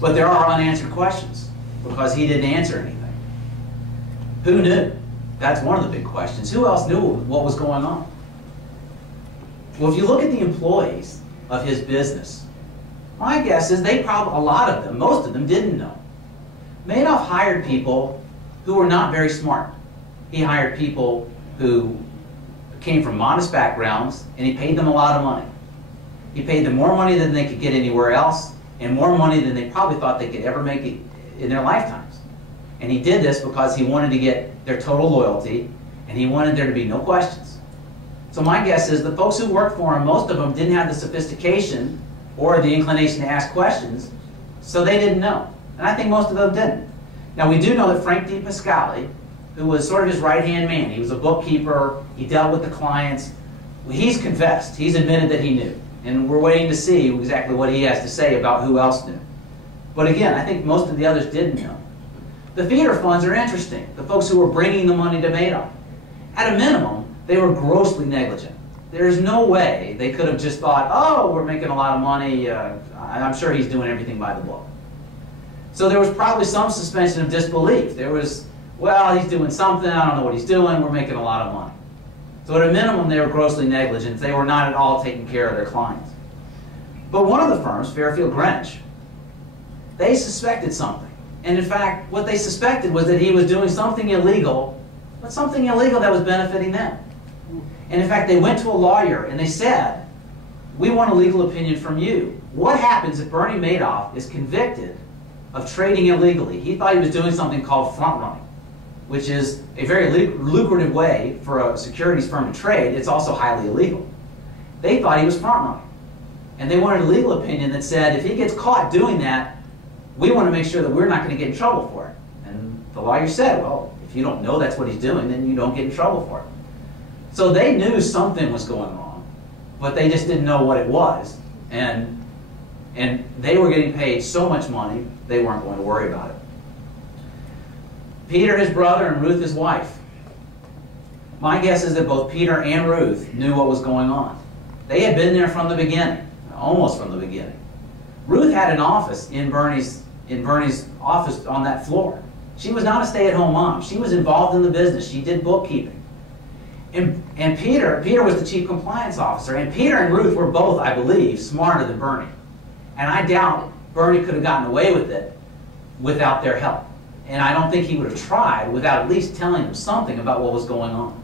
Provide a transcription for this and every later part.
But there are unanswered questions because he didn't answer anything. Who knew? That's one of the big questions. Who else knew what was going on? Well, if you look at the employees of his business, my guess is they probably, a lot of them, most of them didn't know. Madoff hired people who were not very smart. He hired people who came from modest backgrounds, and he paid them a lot of money. He paid them more money than they could get anywhere else, and more money than they probably thought they could ever make it in their lifetimes. And he did this because he wanted to get their total loyalty, and he wanted there to be no questions. So my guess is the folks who worked for him, most of them didn't have the sophistication or the inclination to ask questions, so they didn't know. And I think most of them didn't. Now we do know that Frank DePascali, who was sort of his right-hand man, he was a bookkeeper, he dealt with the clients, he's confessed, he's admitted that he knew. And we're waiting to see exactly what he has to say about who else knew. But again, I think most of the others didn't know. The feeder funds are interesting, the folks who were bringing the money to Madoff. At a minimum, they were grossly negligent. There's no way they could have just thought, oh, we're making a lot of money, I'm sure he's doing everything by the book. So there was probably some suspension of disbelief. There was, well, he's doing something, I don't know what he's doing, we're making a lot of money. So at a minimum, they were grossly negligent. They were not at all taking care of their clients. But one of the firms, Fairfield Greenwich, they suspected something. And in fact, what they suspected was that he was doing something illegal, but something illegal that was benefiting them. And in fact, they went to a lawyer and they said, we want a legal opinion from you. What happens if Bernie Madoff is convicted of trading illegally? He thought he was doing something called front running, which is a very lucrative way for a securities firm to trade. It's also highly illegal. They thought he was front running. And they wanted a legal opinion that said, if he gets caught doing that, we want to make sure that we're not going to get in trouble for it. And the lawyer said, well, if you don't know that's what he's doing, then you don't get in trouble for it. So they knew something was going wrong, but they just didn't know what it was. And they were getting paid so much money, they weren't going to worry about it. Peter, his brother, and Ruth, his wife. My guess is that both Peter and Ruth knew what was going on. They had been there from the beginning, almost from the beginning. Ruth had an office in Bernie's office on that floor. She was not a stay-at-home mom. She was involved in the business. She did bookkeeping. And Peter was the chief compliance officer. And Peter and Ruth were both, I believe, smarter than Bernie. And I doubt Bernie could have gotten away with it without their help. And I don't think he would have tried without at least telling them something about what was going on.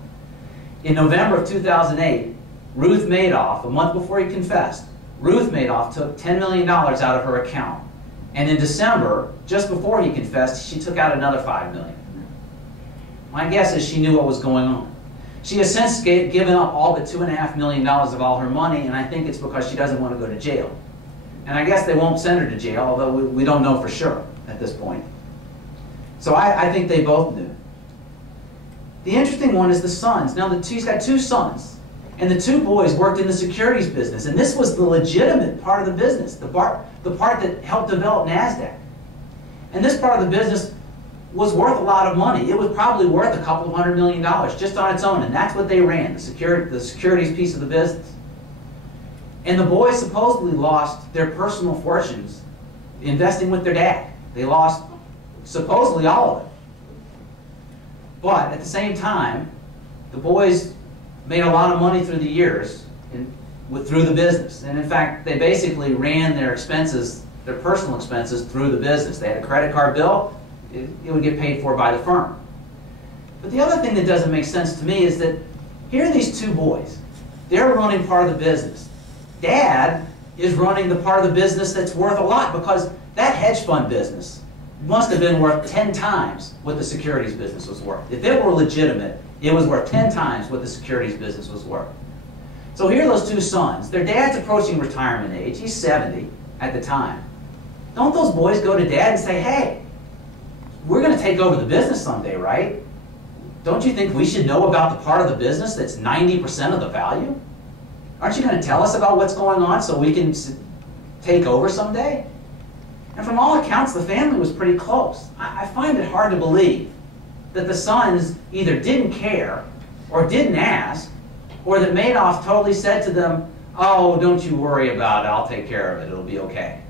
In November of 2008, Ruth Madoff, a month before he confessed, Ruth Madoff took $10 million out of her account. And in December, just before he confessed, she took out another $5 million. My guess is she knew what was going on. She has since given up all but $2.5 million of all her money, and I think it's because she doesn't want to go to jail. And I guess they won't send her to jail, although we don't know for sure at this point. So I think they both knew. The interesting one is the sons. Now, he's got two sons, and the two boys worked in the securities business, and this was the legitimate part of the business, the part that helped develop NASDAQ. And this part of the business was worth a lot of money. It was probably worth a couple of $100 million just on its own, and that's what they ran, the securities piece of the business. And the boys supposedly lost their personal fortunes investing with their dad. They lost supposedly all of it. But at the same time, the boys made a lot of money through the years through the business. And in fact, they basically ran their expenses, their personal expenses, through the business. They had a credit card bill, it would get paid for by the firm. But the other thing that doesn't make sense to me is that here are these two boys. They're running part of the business. Dad is running the part of the business that's worth a lot, because that hedge fund business must have been worth 10 times what the securities business was worth. If it were legitimate, it was worth 10 times what the securities business was worth. So here are those two sons. Their dad's approaching retirement age. He's 70 at the time. Don't those boys go to dad and say, hey, we're going to take over the business someday, right? Don't you think we should know about the part of the business that's 90% of the value? Aren't you going to tell us about what's going on so we can take over someday? And from all accounts, the family was pretty close. I find it hard to believe that the sons either didn't care or didn't ask, or that Madoff totally said to them, oh, don't you worry about it, I'll take care of it, it'll be okay.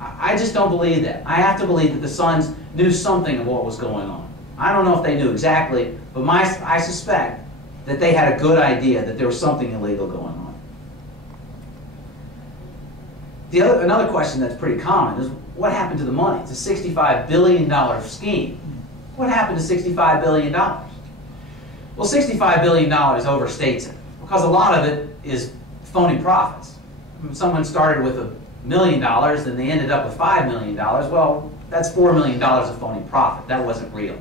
I just don't believe that. I have to believe that the sons knew something of what was going on. I don't know if they knew exactly, but I suspect that they had a good idea that there was something illegal going on. Another question that's pretty common is, what happened to the money? It's a $65 billion scheme. What happened to $65 billion? Well, $65 billion overstates it, because a lot of it is phony profits. Someone started with $1 million and they ended up with $5 million. Well, that's $4 million of phony profit. That wasn't real.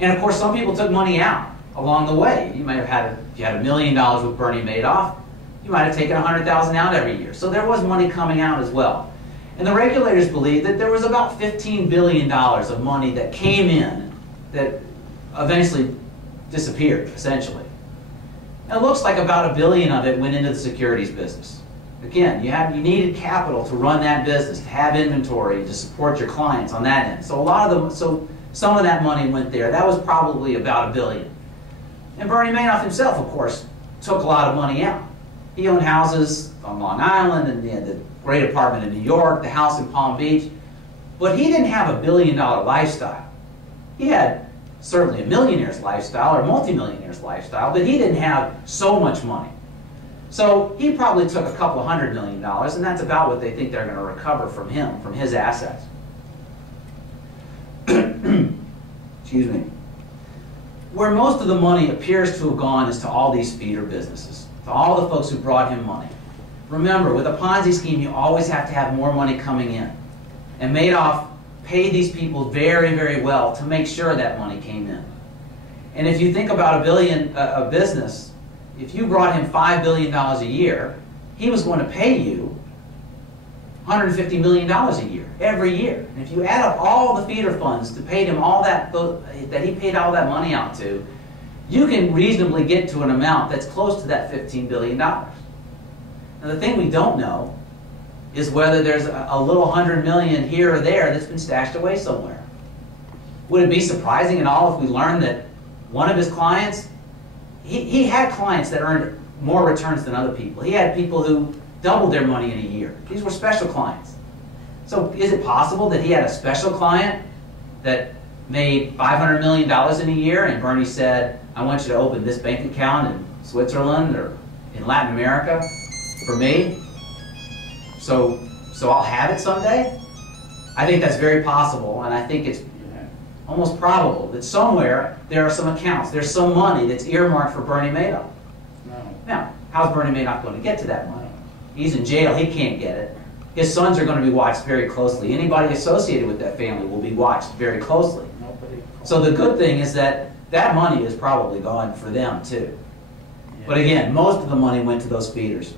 And of course, some people took money out along the way. You might have had, if you had $1 million with Bernie Madoff, you might have taken $100,000 out every year. So there was money coming out as well. And the regulators believed that there was about $15 billion of money that came in that eventually disappeared, essentially. And it looks like about $1 billion of it went into the securities business. Again, you needed capital to run that business, to have inventory, to support your clients on that end. So some of that money went there. That was probably about $1 billion. And Bernie Madoff himself, of course, took a lot of money out. He owned houses on Long Island, and he had the great apartment in New York, the house in Palm Beach. But he didn't have $1 billion lifestyle. He had certainly a millionaire's lifestyle or multimillionaire's lifestyle, but he didn't have so much money. So he probably took a couple of $100 million, and that's about what they think they're going to recover from him, from his assets. Excuse me. Where most of the money appears to have gone is to all these feeder businesses, to all the folks who brought him money. Remember, with a Ponzi scheme, you always have to have more money coming in. And Madoff paid these people very, very well to make sure that money came in. And if you think about a business, if you brought him $5 billion a year, he was going to pay you $150 million a year, every year. And if you add up all the feeder funds to pay him all that he paid all that money out to, you can reasonably get to an amount that's close to that $15 billion. Now, the thing we don't know is whether there's a little $100 million here or there that's been stashed away somewhere. Would it be surprising at all if we learned that one of his clients, he had clients that earned more returns than other people. He had people who doubled their money in a year. These were special clients. So is it possible that he had a special client that made $500 million in a year, and Bernie said, I want you to open this bank account in Switzerland or in Latin America for me, so I'll have it someday? I think that's very possible, and I think it's almost probable that somewhere there are some accounts, there's some money that's earmarked for Bernie Madoff. No. Now, how's Bernie Madoff going to get to that money? He's in jail, he can't get it. His sons are going to be watched very closely. Anybody associated with that family will be watched very closely. So the good thing is that that money is probably gone for them too. But again, most of the money went to those feeders.